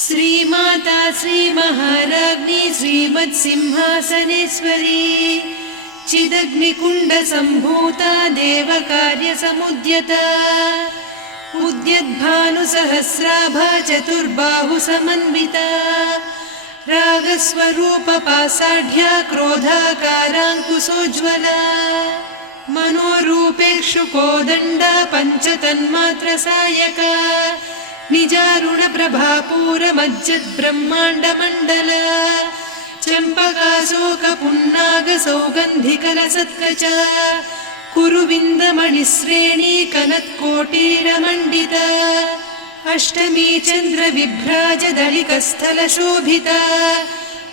श्रीमाता श्रीमहाराज्ञी श्रीमत्सिंहासनेश्वरी चिदग्निकुण्डसम्भूता देवकार्यसमुद्यता उद्यद्भानुसहस्राभा चतुर्बाहुसमन्विता रागस्वरूपपासाढ्या क्रोधाकाराङ्कुशोज्ज्वला मनोरूपेक्षुकोदण्डा पञ्चतन्मात्रसायका निजारुणप्रभापूरमज्जद्ब्रह्माण्डमण्डला चम्पकाशोकपुन्नागसौगन्धिकलसत्कचा कुरुविन्दमणिश्रेणी कनत्कोटीरमण्डिता अष्टमी चन्द्रविभ्राजदलिकस्थलशोभिता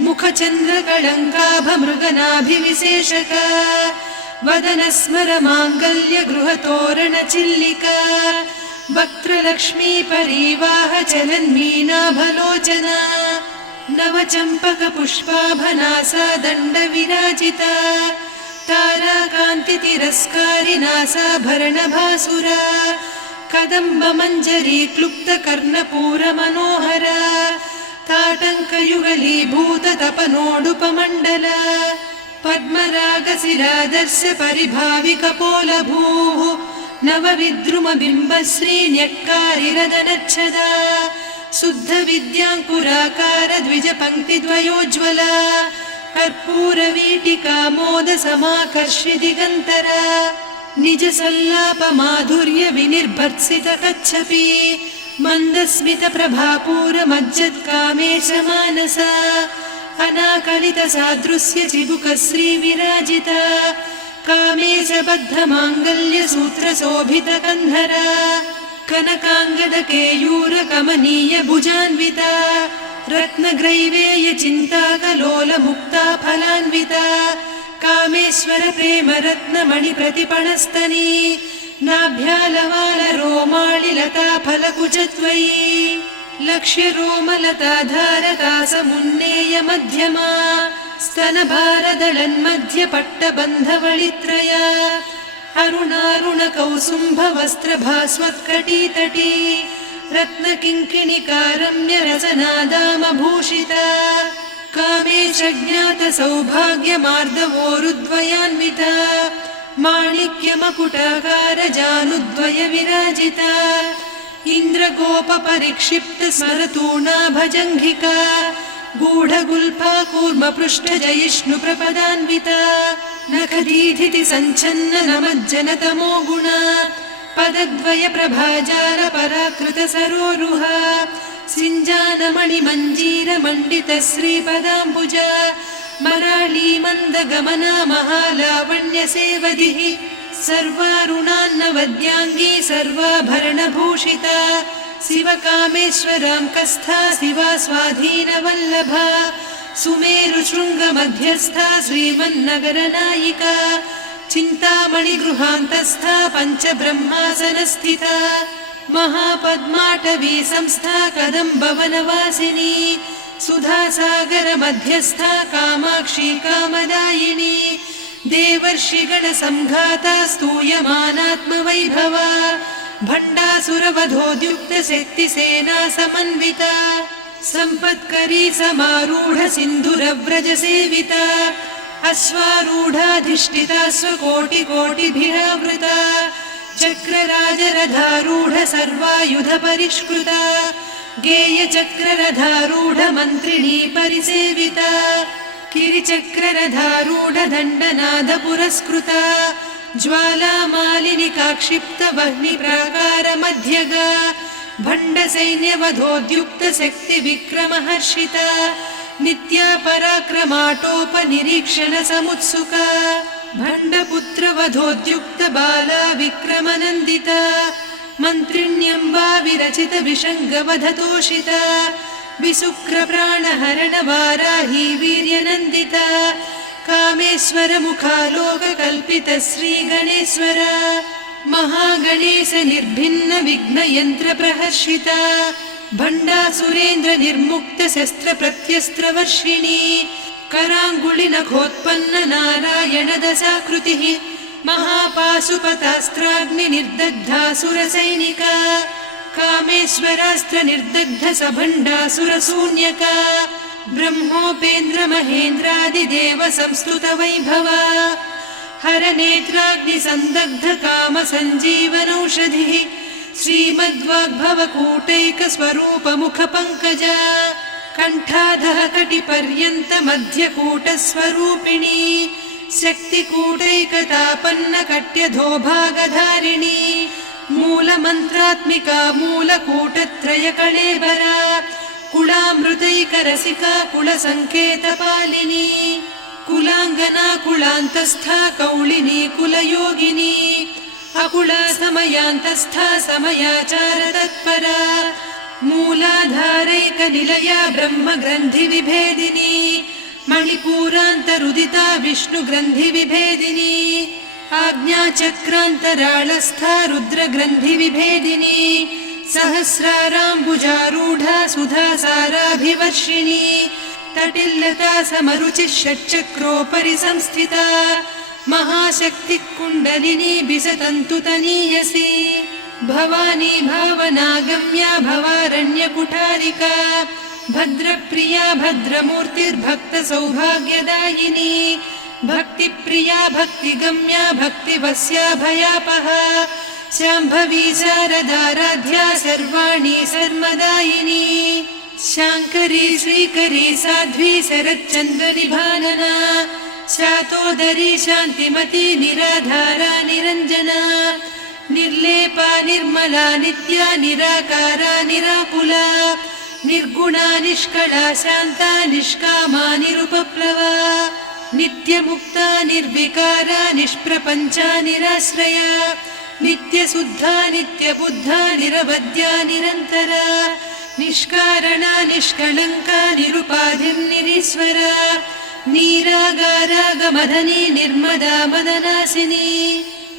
मुखचन्द्रकळङ्काभमृगनाभिविशेषका वदनस्मरमाङ्गल्यगृहतोरणचिल्लिका वक्त्रलक्ष्मी परीवाहचलन्मीनाभलोचना नवचम्पकपुष्पाभनासा दण्डविराजिता ताराकान्तितिरस्कारिनासाभरणभासुरा कदम्बमञ्जरी क्लुप्तकर्णपूरमनोहरा ताटङ्कयुगलीभूततपनोडुपमण्डला पद्मरागशिरादर्श परिभाविकपोलभूः नवविद्रुमबिम्बश्रीन्यक्कारिरदनच्छदा शुद्धविद्याङ्कुराकार द्विजपङ्क्तिद्वयोज्ज्वला कर्पूरवीटिकामोदसमाकर्षि दिगन्तरा निजसल्लापमाधुर्यविनिर्भर्त्सितकच्छपि मन्दस्मितप्रभापूरमज्जत्कामेशमानसा अनाकलितसादृश्यचिबुकश्रीविराजिता कामेशबद्धमाङ्गल्यसूत्रशोभितकन्धरा कनकाङ्गदकेयूरकमनीयभुजान्विता रत्नग्रैवेयचिन्ताकलोलमुक्ता फलान्विता कामेश्वरप्रेमरत्नमणिप्रतिपणस्तनी नाभ्यालवालरोमालिलता फलकुचत्वयी लक्ष्यरोमलताधारकासमुन्नेयमध्यमा स्तनभारदलन्मध्यपट्टबन्धवळित्रया अरुणारुणकौसुम्भवस्त्रभास्वत्कटीतटी रत्नकिङ्किणिकारम्यरसनादामभूषिता कामेशज्ञातसौभाग्यमार्दवोरुद्वयान्विता माणिक्यमकुटाकारजानुद्वयविराजिता इन्द्रगोपपरिक्षिप्तस्मरतूणाभजङ्घिका गूढगुल्फा कूर्मपृष्ठजयिष्णुप्रपदान्विता नखदीधिति सञ्छन्न नमज्जनतमो गुणा पदद्वयप्रभाजालपराकृतसरोरुहा सिञ्जानमणिमञ्जीरमण्डितश्रीपदाम्बुजा मराळीमन्दगमना महालावण्यसेवधिः सर्वारुणान्नवद्याङ्गी सर्वाभरणभूषिता शिवकामेश्वरां कस्था शिवा स्वाधीनवल्लभा सुमेरुशृङ्गमध्यस्था श्रीमन्नगरनायिका चिन्तामणिगृहान्तस्था पञ्चब्रह्मासनस्थिता महापद्माटवी संस्था कदम्बवनवासिनी सुधासागरमध्यस्था कामाक्षी कामदायिनी देवर्षिगणसंघाता स्तूयमानात्मवैभवा भण्डासुरवधोद्युक्तशक्तिसेना समन्विता सम्पत्करी समारूढ सिन्धुरव्रजसेविता अश्वारूढाधिष्ठिता स्वकोटिकोटिभिरावृता चक्रराजरथारूढ सर्वायुधपरिष्कृता गेयचक्ररथारूढ मन्त्रिणी परिसेविता किरिचक्ररथारूढ दण्डनाद पुरस्कृता ज्वालामालिनिकाक्षिप्तवह्निप्राकारमध्यगा भण्डसैन्यवधोद्युक्तशक्तिविक्रमहर्षिता नित्या पराक्रमाटोपनिरीक्षणसमुत्सुका भण्डपुत्रवधोद्युक्तबाला विक्रमनन्दिता मन्त्रिण्यम्बा विरचितविषङ्गवधतोषिता विशुक्रप्राणहरणवाराही वीर्यनन्दिता कामेश्वरमुखालोककल्पितश्रीगणेश्वरा महागणेश निर्भिन्नविघ्नयन्त्रप्रहर्षिता भण्डासुरेन्द्रनिर्मुक्तशस्त्रप्रत्यस्त्रवर्षिणी कराङ्गुलिनखोत्पन्न कामेश्वरास्त्र निर्दग्ध सभण्डासुरशून्यका ब्रह्मोपेन्द्र महेन्द्रादिदेव संस्तुत वैभवा हरनेत्राग्नि संदग्ध काम सञ्जीवनौषधिः श्रीमद्वाग्भव कूटैक स्वरूप मुख पंकजा कण्ठाधः कटिपर्यन्त मध्यकूट स्वरूपिणी शक्तिकूटैकतापन्न कट्यधोभागधारिणी मूलमन्त्रात्मिका मूलकूटत्रय कळेबरा कुलामृतैकरसिका कुलसङ्केतपालिनी कुलाङ्गना कुलान्तस्था कौलिनी कुलयोगिनी अकुला समयान्तस्था समयाचार तत्परा मूलाधारैकनिलया ब्रह्मग्रन्थि विभेदिनी मणिपूरान्तरुदिता विष्णुग्रन्थि विभेदिनी आज्ञाचक्रान्तराळस्था रुद्रग्रन्थि विभेदिनी सहस्राराम्बुजारूढा सुधासाराभिवर्षिणी तटिल्लता समरुचिः षट्चक्रोपरि संस्थिता महाशक्तिः कुण्डलिनी बिसतन्तुतनीयसी भवानी भावनागम्या भवारण्यकुठारिका भद्रप्रिया भद्रमूर्तिर्भक्तसौभाग्यदायिनी भक्तिप्रिया भक्तिगम्या भक्तिवस्या भयापहा शाम्भवी शारदाराध्या सर्वाणि सर्वदायिनी शाङ्करी श्रीकरी साध्वी शरच्चन्द्रनिभानना शातोदरी शान्तिमती निराधारा निरञ्जना निर्लेपा निर्मला नित्या निराकारा निराकुला निर्गुणा निष्कला शान्ता निष्कामा निरुपप्लवा नित्यमुक्ता निर्विकारा निष्प्रपञ्चा निराश्रया नित्यशुद्धा नित्यबुद्धा निरवद्या निरन्तरा निष्कारणा निष्कलङ्का निरुपाधिर्निरीश्वरा नीरागारागमधनी निर्मदा मदनासिनी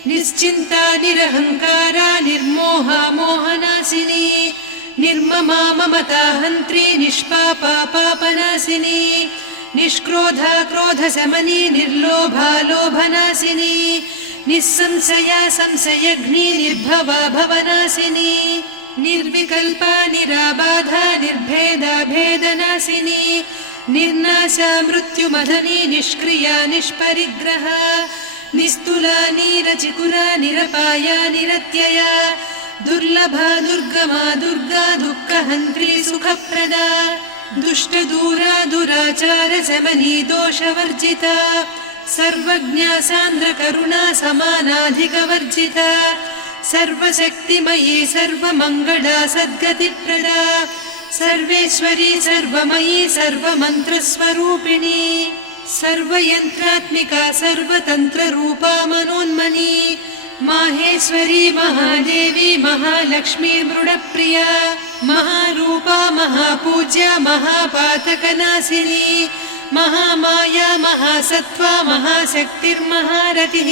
निश्चिन्ता निरहङ्कारा निर्मोहा मोहनासिनी निर्ममा ममता हन्त्री निष्पापा पापनासिनी निष्क्रोधा क्रोधशमनी निर्लोभा लोभनासिनी निस्संशया संशयघ्नी निर्भवा भवनासिनी निर्विकल्पा निराबाधा निर्भेदा भेदनासिनी निर्नाशा मृत्युमधनी निष्क्रिया निष्परिग्रहा निस्तुला नीरचिकुरा निरपाया निरत्यया दुर्लभा दुर्गमा दुर्गा दुःखहन्त्री सुखप्रदा दुष्टदूरा दुराचार शमनी दोषवर्जिता सर्वज्ञा सान्द्रकरुणा समानाधिकवर्जिता सर्वशक्तिमयी सर्वमङ्गला सद्गतिप्रदा सर्वेश्वरी सर्वमयी सर्वमन्त्रस्वरूपिणी सर्वयन्त्रात्मिका सर्वतन्त्ररूपा मनोन्मनी माहेश्वरी महादेवी महालक्ष्मी मृडप्रिया महारूपा महापूज्या महापातकनाशिनी महामाया महासत्त्वा महाशक्तिर्महारतिः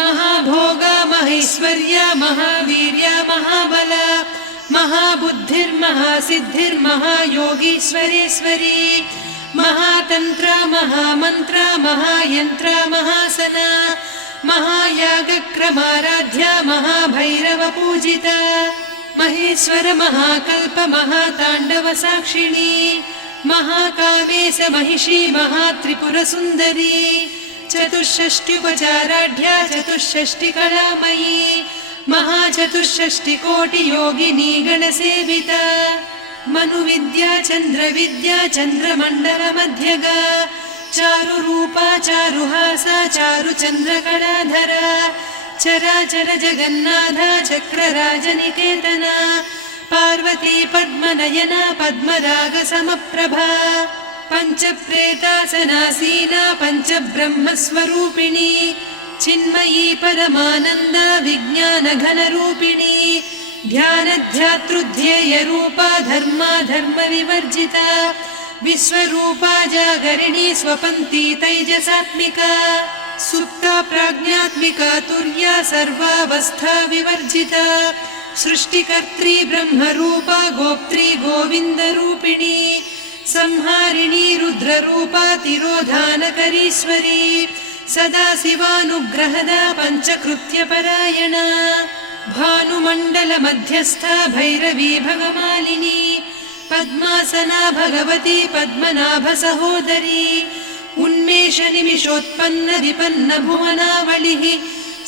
महाभोगा महेश्वर्या महावीर्या महाबला महाबुद्धिर्महासिद्धिर्महायोगीश्वरेश्वरी महातन्त्रा महामन्त्रा महायन्त्रा महासना महायागक्रमाराध्या महाभैरवपूजिता महेश्वर महाकल्प महाताण्डव साक्षिणी महाकामेश महिषी महात्रिपुरसुन्दरी चतुष्षष्ट्युपचाराढ्या चतुष्षष्टिकलामयी महाचतुष्षष्टिकोटियोगिनी गणसेविता मनुविद्या चन्द्रविद्या चन्द्रमण्डलमध्यगा चारुरूपा चारुहासा चारुचन्द्रकलाधरा चराचर जगन्नाथा चक्रराजनिकेतना पार्वती पद्मनयना पद्मरागसमप्रभा पञ्चप्रेतासनासीना पञ्चब्रह्मस्वरूपिणी चिन्मयी परमानन्दा विज्ञानघनरूपिणी ध्यानध्यातृध्येयरूपा धर्मा धर्मविवर्जिता विश्वरूपा जागरिणी स्वपन्ती तैजसात्मिका सुप्ता प्राज्ञात्मिका तुर्या सर्वावस्था विवर्जिता सृष्टिकर्त्री ब्रह्मरूपा गोप्त्री गोविन्दरूपिणी संहारिणी रुद्ररूपा तिरोधानकरीश्वरी सदा शिवानुग्रहदा पञ्चकृत्यपरायणा भानुमण्डलमध्यस्था भैरवी भगमालिनी पद्मासना भगवती पद्मनाभसहोदरी उन्मेषनिमिषोत्पन्न विपन्न भुवनावलिः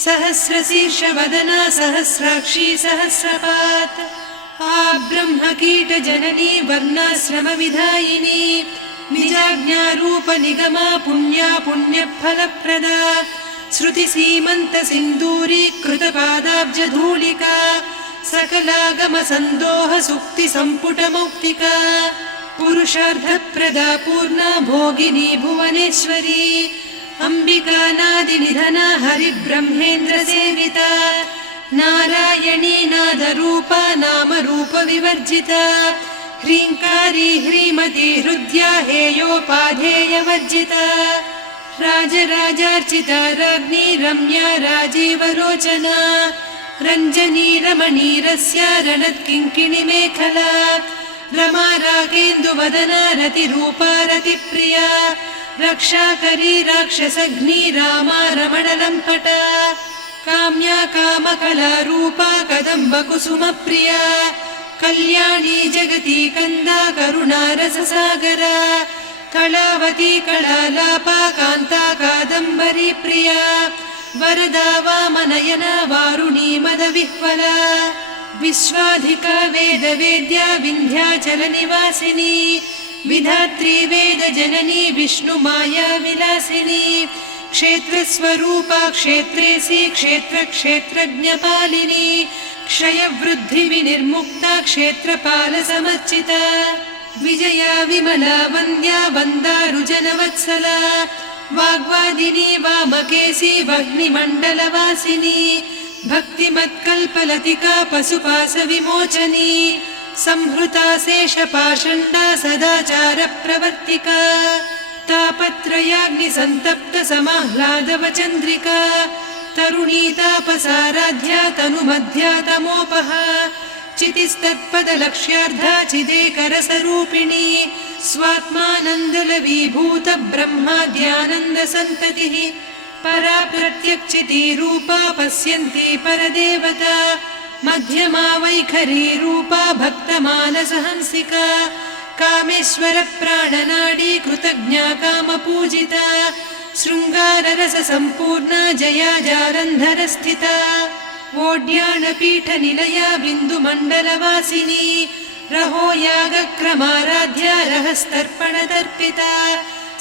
सहस्रशीर्षवदना सहस्राक्षी सहस्रपात् आब्रह्मकीटजननी वर्णाश्रमविधायिनी निजाज्ञारूपनिगमा पुण्या पुण्यफलप्रदा श्रुतिसीमन्तसिन्दूरीकृतपादाब्जधूलिका सकलागमसन्दोहसुक्तिसम्पुटमौक्तिका पुरुषार्थप्रदा पूर्णा भोगिनी भुवनेश्वरी अम्बिकानादिनिधना हरिब्रह्मेन्द्रसेविता नारायणी नादरूपा नामरूपविवर्जिता ह्रीङ्कारी ह्रीमती हृद्या हेयोपाधेयवर्जिता राजराजार्चिता राज्ञी रम्या राजीवलोचना रञ्जनी रमणीरस्या रणत्किङ्किणिमेखला रमा रागेन्दुवदना रतिरूपा रतिप्रिया रक्षाकरी राक्षसघ्नी रामा रमणलम्पटा काम्या कामकलारूपा कदम्बकुसुमप्रिया कल्याणी जगती कन्दा करुणारससागरा कलावती कलालापा कान्ता कादम्बरी प्रिया वरदा वामनयना वारुणी मदविह्वला विश्वाधिका वेदवेद्या विन्ध्याचलनिवासिनी विधात्री वेदजननी विष्णुमाया विलासिनी क्षेत्रस्वरूपा क्षेत्रेसी क्षेत्रक्षेत्रज्ञपालिनी क्षयवृद्धिविनिर्मुक्ता क्षेत्रपालसमर्चिता विजया विमला वन्द्या वन्दारुजनवत्सला वाग्वादिनी वामकेशी वह्निमण्डलवासिनी भक्तिमत्कल्पलतिका पशुपाशविमोचनी संहृता शेषपाषण्डा सदाचारप्रवर्तिका तापत्रयाग्निसन्तप्त समाह्लादवचन्द्रिका तरुणी तापसाराध्या तनुमध्या तमोपहा चितिस्तत्पदलक्ष्यार्धा चिदेकरसरूपिणी स्वात्मानन्दलवीभूत ब्रह्माद्यानन्दसन्ततिः परा प्रत्यक्षितीरूपा पश्यन्ती परदेवता मध्यमा वैखरी रूपा भक्तमानसहंसिका कामेश्वर प्राणनाडी कृतज्ञा कामपूजिता शृङ्गाररससम्पूर्णा जया जालन्धरस्थिता वोड्याणपीठनिलया बिन्दुमण्डलवासिनी रहो यागक्रमाराध्या रहस्तर्पणतर्पिता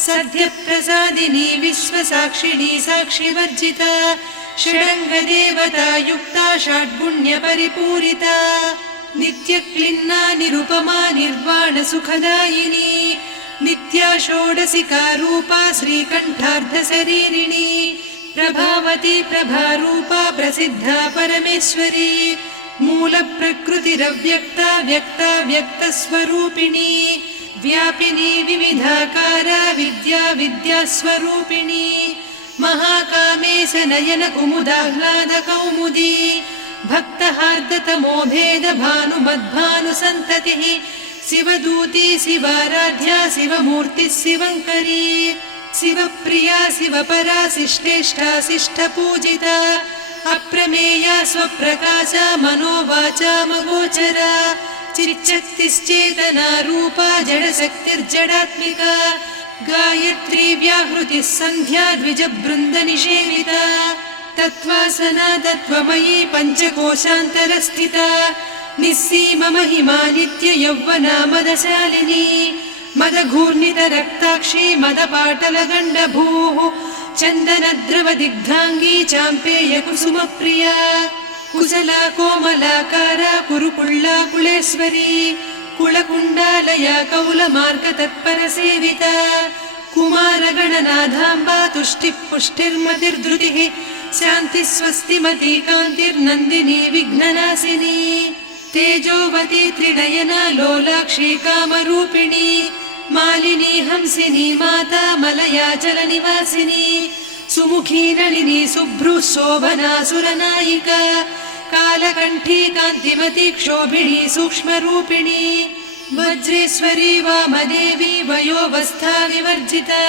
सद्यप्रसादिनी विश्वसाक्षिणी साक्षिवर्जिता षडङ्गदेवता युक्ता षड्गुण्यपरिपूरिता नित्यक्लिन्ना निरुपमा निर्वाणसुखदायिनी नित्या षोडशिका रूपा श्रीकण्ठार्धशरीरिणी प्रभावती प्रभारूपा प्रसिद्धा परमेश्वरी मूलप्रकृतिरव्यक्ता व्यक्ता व्यक्तस्वरूपिणी व्यापिनी विविधाकारा विद्या विद्यास्वरूपिणी महाकामेश नयन कुमुदाह्लादकौमुदी भक्तहार्दतमो भेद भानुमद्भानुसन्ततिः शिवदूती शिवाराध्या शिवमूर्तिः शिवङ्करी शिवप्रिया शिवपरा शिष्टेष्ठा शिष्टपूजिता अप्रमेया स्वप्रकाशा मनोवाचामगोचरा चिच्चक्तिश्चेतना रूपा जडशक्तिर्जडात्मिका गायत्री व्याहृतिः सन्ध्या द्विजबृन्दनिषेविता तत्त्वासना तत्त्वमयी पञ्चकोशान्तरस्थिता निस्सीममहिमा नित्ययौवना मदशालिनी मदघूर्णितरक्ताक्षी मदपाटलगण्डभूः चन्दनद्रवदिग्धाङ्गी चाम्पेयकुसुमप्रिया कुशला कोमलाकारा कुरुकुळ्ळा कुलेश्वरी कुलकुण्डालया कौलमार्गतत्परसेविता कुमारगणनाथाम्बा तुष्टिः पुष्टिर्मतिर्धृतिः शान्तिस्वस्तिमती कान्तिर्नन्दिनी विघ्ननाशिनी तेजोवती त्रिनयना लोलाक्षी कामरूपिणी मालिनी हंसिनी माता मलयाचलनिवासिनी सुमुखी नलिनी शुभ्रुः शोभना सुरनायिका कालकण्ठी कान्तिमती क्षोभिणी सूक्ष्मरूपिणी वज्रेश्वरी वामदेवी वयोवस्था विवर्जिता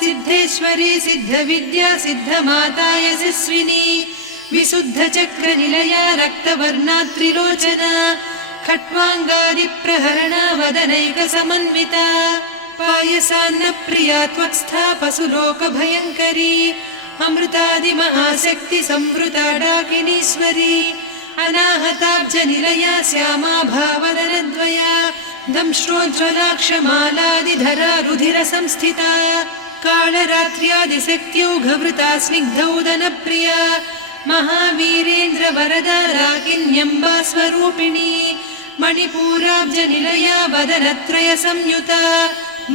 सिद्धेश्वरी सिद्धविद्या सिद्धमाता यशस्विनी विशुद्धचक्रनिलया रक्तवर्णा त्रिलोचना खट्वाङ्गादिप्रहरणा वदनैकसमन्विता पायसान्नप्रिया त्वक्स्था पशुलोकभयङ्करी अमृतादिमहाशक्ति संवृता डाकिनीश्वरी अनाहताब्जनिलया श्यामा भावदनद्वया दंश्रोज्ज्वलाक्षमालादिधरा रुधिरसंस्थिता कालरात्र्यादिशक्त्यौघवृता स्निग्धौदनप्रिया महावीरेन्द्रवरदा राकिन्यम्बा स्वरूपिणी मणिपूराब्जनिलया वदनत्रयसंयुता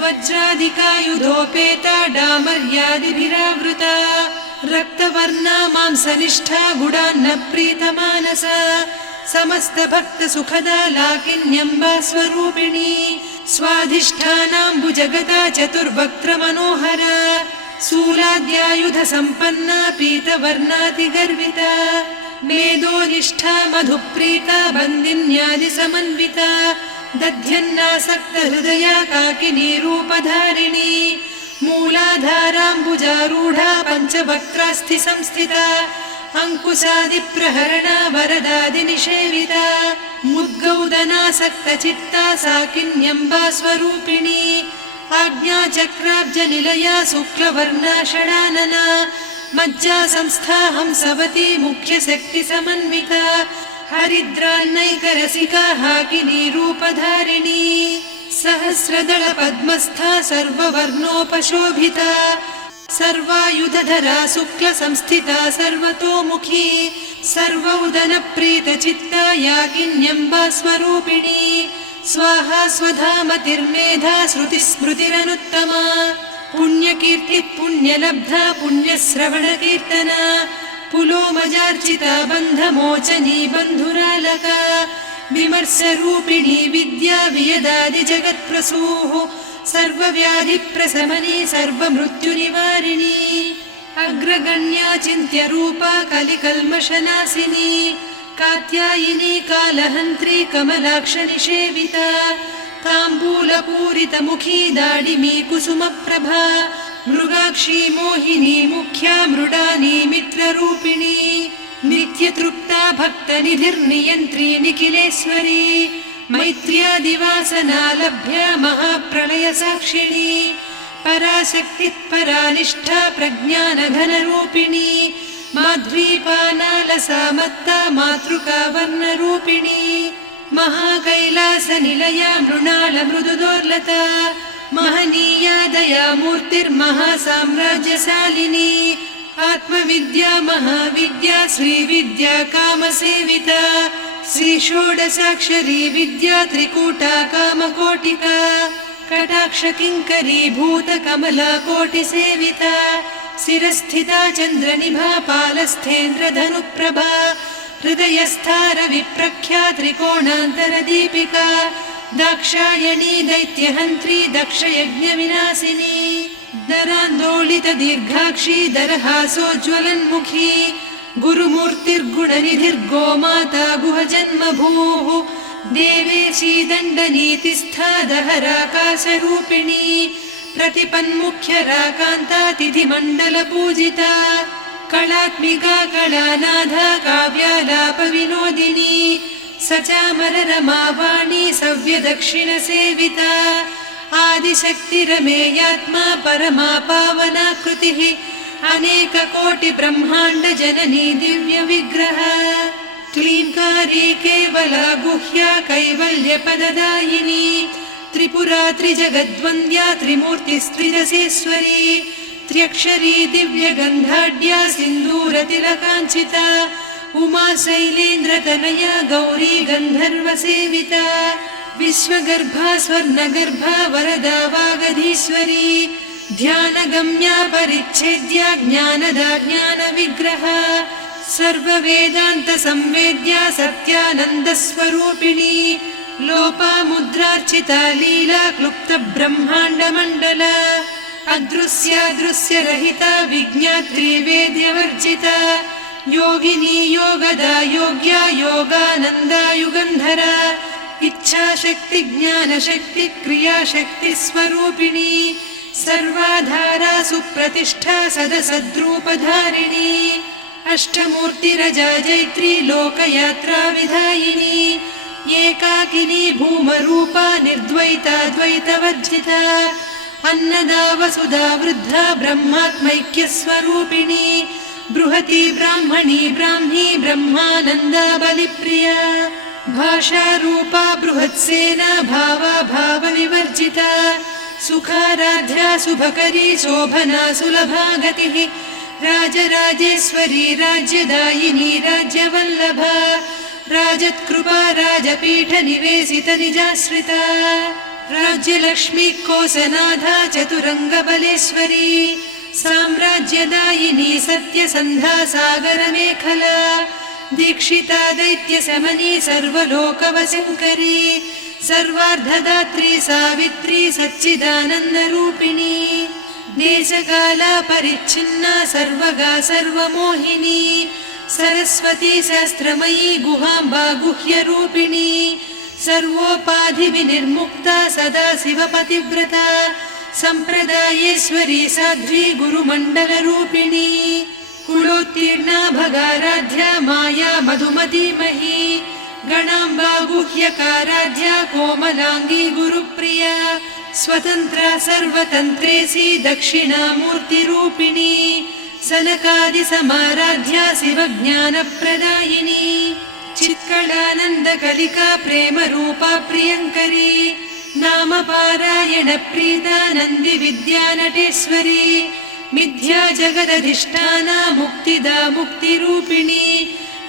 वज्रादिकायुधोपेता डामर्यादिभिरावृता रक्तवर्णा मांसनिष्ठा गुडान्नप्रीतमानसा समस्तभक्तसुखदा लाकिन्यम्बा स्वरूपिणी स्वाधिष्ठानाम्बुजगता चतुर्वक्त्रमनोहरा शूलाद्यायुधसम्पन्ना पीतवर्णातिगर्विता मेदोनिष्ठा मधुप्रीता बन्दिन्यादिसमन्विता दध्यन्नासक्तहृदया काकिनी रूपधारिणी मूलाधाराम्बुजारूढा पञ्चवक्त्रास्थिसंस्थिता अङ्कुशादिप्रहरणा वरदादिनिषेविता मुद्गौदनासक्तचित्ता साकिन्यम्बा स्वरूपिणी आज्ञाचक्राब्जनिलया शुक्लवर्णा षडानना मज्जा संस्था हंसवती मुख्यशक्तिसमन्विता हरिद्रान्नैकरसिका हाकिनी रूपधारिणी सहस्रदल पद्मस्था सर्ववर्णोपशोभिता सर्वायुधधरा शुक्लसंस्थिता सर्वतोमुखी सर्वौदनप्रीतचित्ता याकिन्यम्बा स्वरूपिणी स्वाहा स्वधामतिर्मेधा श्रुतिस्मृतिरनुत्तमा पुण्यकीर्तिः पुण्यलब्धा पुण्यश्रवणकीर्तना पुलोमजार्चिता बन्धमोचनी बन्धुरालका विमर्शरूपिणी विद्या वियदादिजगत्प्रसूः सर्वव्याधिप्रशमनी सर्वमृत्युनिवारिणी अग्रगण्या चिन्त्यरूपा कलिकल्मषनाशिनी कात्यायिनी कालहन्त्री कमलाक्षनिषेविता ताम्बूलपूरितमुखी दाडिमी कुसुमप्रभा मृगाक्षी मोहिनी मुख्या मृडानी मित्ररूपिणी नित्यतृप्ता भक्तनिधिर्नियन्त्री निखिलेश्वरी मैत्र्यादिवासना लभ्या महाप्रलयसाक्षिणी पराशक्तिः परानिष्ठा प्रज्ञानघनरूपिणी माध्वीपानालसा मत्ता मातृका वर्णरूपिणी महाकैलासनिलया मृणालमृदुदोर्लता महनीया दया मूर्तिर्महासाम्राज्यशालिनी आत्मविद्या महाविद्या श्रीविद्या कामसेविता श्रीषोडशाक्षरी विद्या त्रिकूटा कामकोटिका कटाक्षकिङ्करी भूतकमला कोटिसेविता शिरस्थिता चन्द्रनिभा पालस्थेन्द्रधनुप्रभा हृदयस्था रविप्रख्या त्रिकोणान्तरदीपिका दाक्षायणी दैत्यहन्त्री दक्षयज्ञविनाशिनी दरान्दोलितदीर्घाक्षी दरहासोज्ज्वलन्मुखी गुरुमूर्तिर्गुणनिधिर्गोमाता गुहजन्मभूः देवेशी दण्डनीतिस्था दहराकाशरूपिणी प्रतिपन्मुख्यराकान्ता तिथिमण्डलपूजिता कलात्मिका कलानाथा काव्यालापविनोदिनी सचामररमावाणी सव्यदक्षिणसेविता आदिशक्तिरमेयात्मा परमा पावनाकृतिः अनेककोटिब्रह्माण्डजननी दिव्यविग्रह क्लीङ्कारी केवला गुह्या कैवल्यपददायिनी त्रिपुरा त्रिजगद्वन्द्या त्रिमूर्तिस्त्रिदशेश्वरी त्र्यक्षरी दिव्यगन्धाढ्या सिन्दूरतिलकाञ्चिता उमा शैलेन्द्रतनया गौरी गन्धर्वसेविता विश्वगर्भा स्वर्णगर्भा वरदा वागधीश्वरी ध्यानगम्या परिच्छेद्या ज्ञानदा ज्ञानविग्रहा सर्ववेदान्तसंवेद्या सत्यानन्दस्वरूपिणी लोपामुद्रार्चिता लीला क्लुप्तब्रह्माण्डमण्डला अदृश्यादृश्यरहिता विज्ञात्री वेद्यवर्जिता योगिनी योगदा योग्या योगानन्दा युगन्धरा इच्छाशक्ति ज्ञानशक्ति क्रियाशक्ति स्वरूपिणी सर्वाधारा सुप्रतिष्ठा सदसद्रूपधारिणी अष्टमूर्तिरजा जैत्री लोकयात्रा विधायिनी एकाकिनी भूमरूपा निर्द्वैता द्वैतवर्जिता अन्नदा वसुधा वृद्धा ब्रह्मात्मैक्यस्वरूपिणी बृहती ब्राह्मणी ब्राह्मी ब्रह्मानन्दा बलिप्रिया भाषारूपा बृहत्सेना भावा भावविवर्जिता सुखाराध्या शुभकरी शोभना सुलभा गतिः राजराजेश्वरी राज्यदायिनी राज्यवल्लभा राजत्कृपा राजपीठनिवेशित निजाश्रिता राज्यलक्ष्मी कोसनाधा चतुरङ्गबलेश्वरी साम्राज्यदायिनी सत्यसन्धा सागरमेखला दीक्षिता दैत्यशमनी सर्वलोकवशङ्करी सर्वार्धदात्री सावित्री सच्चिदानन्दरूपिणी देशकाला परिच्छिन्ना सर्वगा सर्वमोहिनी सरस्वती शास्त्रमयी गुहाम्बा गुह्यरूपिणी सर्वोपाधिविनिर्मुक्ता सदा शिवपतिव्रता सम्प्रदायेश्वरी साध्वी गुरुमण्डलरूपिणी कुलोत्तीर्णा भगाराध्या माया मधुमतीमही गणाम्बा गुह्यकाराध्या कोमलाङ्गी गुरुप्रिया स्वतन्त्रा सर्वतन्त्रेसी दक्षिणामूर्तिरूपिणी सनकादिसमाराध्या शिवज्ञानप्रदायिनी चित्कलानन्दकलिका प्रेमरूपा प्रियङ्करी नामपारायणप्रीता नन्दिविद्यानटेश्वरी मिथ्या जगदधिष्ठाना मुक्तिदा मुक्तिरूपिणी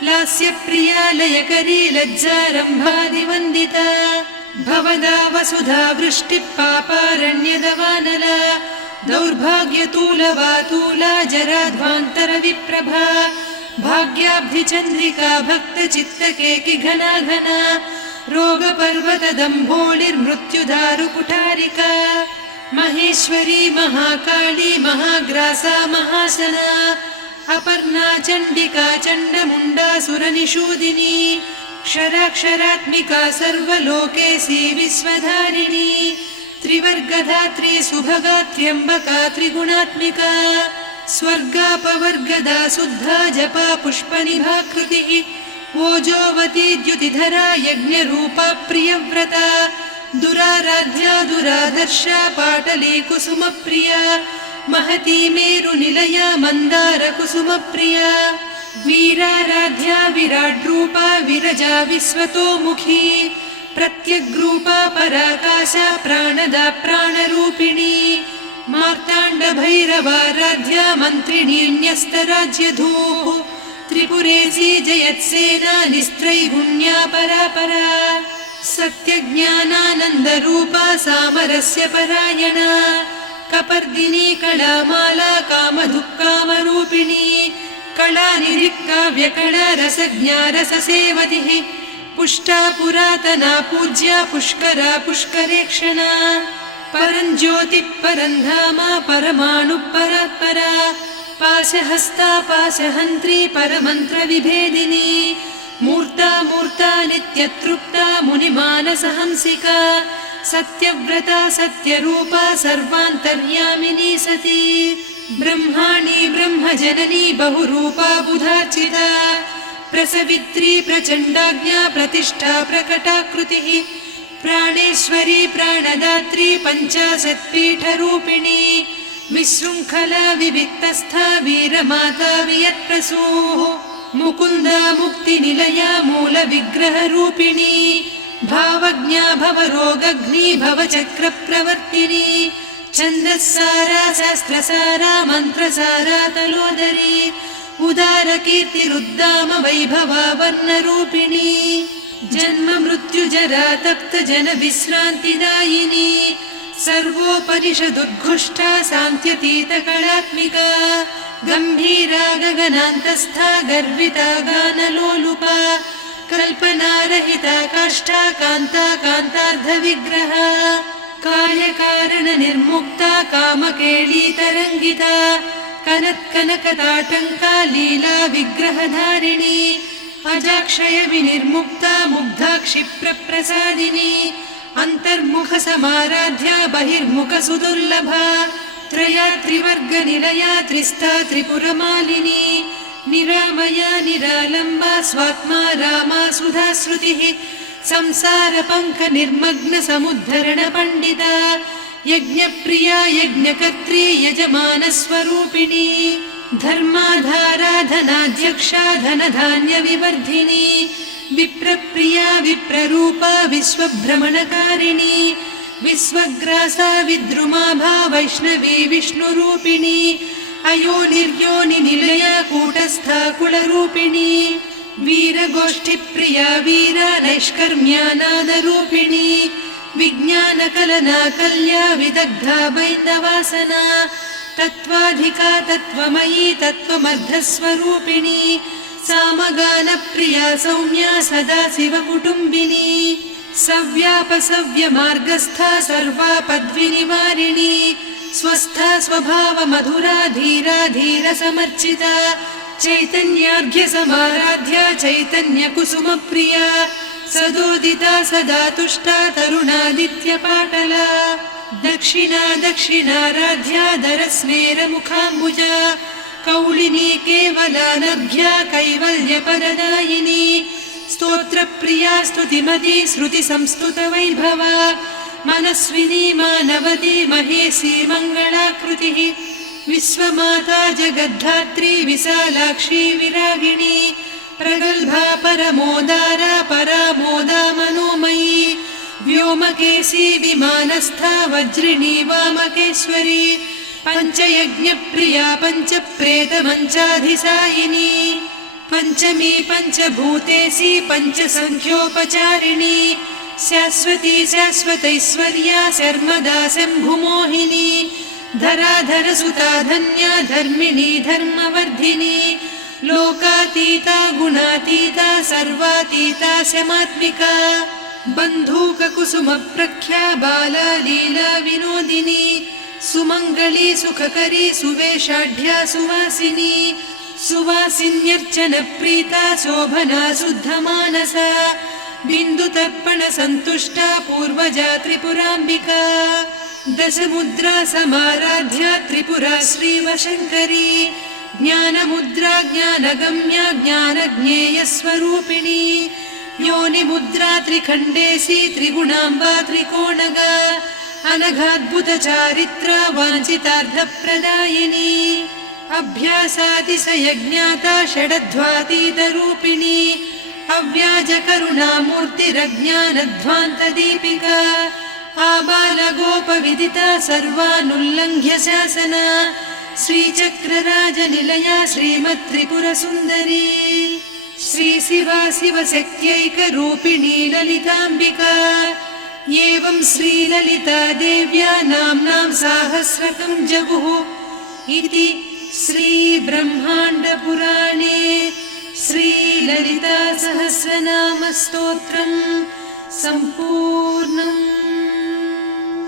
लास्यप्रिया लयकरी लज्जारम्भादिवन्दिता भवदा वसुधा वृष्टिः पापारण्यदवानला दौर्भाग्यतूलवातूला जराध्वान्तरविप्रभा भाग्याब्धिचन्द्रिका भक्तचित्तकेकि घना घना रोगपर्वतदम्भोलिर्मृत्युदारुकुठारिका महेश्वरी महाकाली महाग्रासा महाशना अपर्णा चण्डिका चण्डमुण्डा सुरनिषूदिनी क्षराक्षरात्मिका सर्वलोकेशी विश्वधारिणी त्रिवर्गधात्री सुभगा त्र्यम्बका त्रिगुणात्मिका स्वर्गापवर्गदा शुद्धा जपा पुष्पनिभाकृतिः ओजोवती द्युतिधरा यज्ञरूपा प्रियव्रता दुराराध्या दुरादर्शा पाटली कुसुमप्रिया महती मेरुनिलया मन्दारकुसुमप्रिया वीराराध्या विराड्रूपा विरजा विश्वतोमुखी प्रत्यग्रूपा पराकाशा प्राणदा प्राणरूपिणी मार्ताण्डभैरवाराध्या मन्त्रिणी न्यस्तराज्यधूः त्रिपुरेशी जयत्सेना निस्त्रैगुण्या परापरा सत्यज्ञानानन्दरूपा सामरस्य परायणा कपर्दिनी कलामाला कामधुक्कामरूपिणी कलानिधिकाव्यकला रसज्ञा रससेवतिः पुष्टा पुरातना पूज्या पुष्करा पुष्करेक्षणा परञ्ज्योतिः परन्धामा परमाणुः परात्परा पाशहस्ता पाशहन्त्री परमन्त्रविभेदिनी मूर्ता मूर्ता नित्यतृप्ता मुनिमानसहंसिका सत्यव्रता सत्यरूपा सर्वान्तर्यामिनी सती ब्रह्माणी ब्रह्मजननी बहुरूपा बुधार्चिता प्रसवित्री प्रचण्डाज्ञा प्रतिष्ठा प्रकटाकृतिः प्राणेश्वरी प्राणदात्री पञ्चाशत्पीठरूपिणी विशृङ्खला विविक्तस्था वीरमाता वियत्प्रसूः मुकुन्दा मुक्तिनिलया मूलविग्रहरूपिणी भावज्ञा भवरोगग्नी भवचक्रप्रवर्तिनी छन्दस्सारा शास्त्रसारा मन्त्रसारा तलोदरी उदारकीर्तिरुद्दाम वैभवा वर्णरूपिणी जन्म मृत्युजरा तप्त जन विश्रान्तिदायिनी सर्वोपनिषदुद्घुष्टा सान्त्यतीतकलात्मिका गम्भीरा गगनान्तस्था गर्विता गानलोलुपा कल्पनारहिता काष्ठा कान्ता कान्तार्धविग्रहा कार्यकारणनिर्मुक्ता कामकेळीतरङ्गिता कनत्कनकताटङ्का लीला विग्रहधारिणी अजाक्षय विनिर्मुक्ता मुग्धा क्षिप्रप्रसादिनी अन्तर्मुखसमाराध्या बहिर्मुखसुदुर्लभा त्रया त्रिवर्गनिलया त्रिस्था त्रिपुरमालिनी निरामया निरालम्बा स्वात्मा रामा सुधाश्रुतिः संसारपङ्कनिर्मग्न समुद्धरण पण्डिता यज्ञप्रिया यज्ञकर्त्री यजमानस्वरूपिणी धर्माधाराधनाध्यक्षा धनधान्यविवर्धिनी विप्रप्रिया विप्ररूपा विश्वभ्रमणकारिणी विश्वग्रासा विद्रुमाभा वैष्णवी विष्णुरूपिणी अयोनिर्योनिनिलया कूटस्था कुलरूपिणी वीरगोष्ठिप्रिया वीरा नैष्कर्म्यानादरूपिणी विज्ञानकलना कल्या विदग्धा बैन्दवासना तत्त्वाधिका तत्त्वमयी तत्त्वमर्धस्वरूपिणी सामगानप्रिया सौम्या सदा शिवकुटुम्बिनी सव्यापसव्यमार्गस्था सर्वापद्विनिवारिणी स्वस्था स्वभावमधुरा धीरा धीरसमर्चिता चैतन्यार्घ्यसमाराध्या चैतन्यकुसुमप्रिया सदोदिता सदा तुष्टा तरुणादित्यपाटला दक्षिणा दक्षिणाराध्या दरस्मेरमुखाम्बुजा कौलिनी केवलानर्घ्या कैवल्यपरदायिनी स्तोत्रप्रिया स्तुतिमती श्रुतिसंस्तुतवैभवा मनस्विनी मानवती महेशी मङ्गलाकृतिः विश्वमाता जगद्धात्री विशालाक्षी विरागिणी प्रगल्भा परमोदारा परामोदा मनोमयी व्योमकेशी विमानस्था वज्रिणी वामकेश्वरी पञ्चयज्ञप्रिया पञ्चप्रेतमञ्चाधिसायिनी पञ्चमी पञ्चभूतेशी पञ्चसङ्ख्योपचारिणी शाश्वती शाश्वतैश्वर्या शर्मदा शम्भुमोहिनी धराधरसुता धन्या धर्मिणी धर्मवर्धिनी लोकातीता गुणातीता सर्वातीता शमात्मिका बन्धूककुसुमप्रख्या बाला लीला विनोदिनी सुमङ्गली सुखकरी सुवेशाढ्या सुवासिनी सुवासिन्यर्चनप्रीता शोभना शुद्धमानसा बिन्दुतर्पणसन्तुष्टा पूर्वजा त्रिपुराम्बिका दशमुद्रा समाराध्या त्रिपुरा श्रीवशङ्करी ज्ञानमुद्रा ज्ञानगम्या ज्ञानज्ञेयस्वरूपिणी योनिमुद्रा त्रिखण्डेशी त्रिगुणाम्बा त्रिकोणगा अनघाद्भुतचारित्रा वाञ्छितार्थप्रदायिनी अभ्यासातिशयज्ञाता षडध्वातीतरूपिणी अव्याजकरुणामूर्तिरज्ञानध्वान्तदीपिका आबालगोपविदिता सर्वानुल्लङ्घ्य शासना श्रीचक्रराजनिलया श्रीमत्त्रिपुरसुन्दरी श्रीशिवा शिवशक्त्यैकरूपिणी ललिताम्बिका एवं श्रीललिता देव्या नाम्नां साहस्रकं जगुः इति श्रीब्रह्माण्डपुराणे श्रीललिता सहस्रनामस्तोत्रम् सम्पूर्णम्।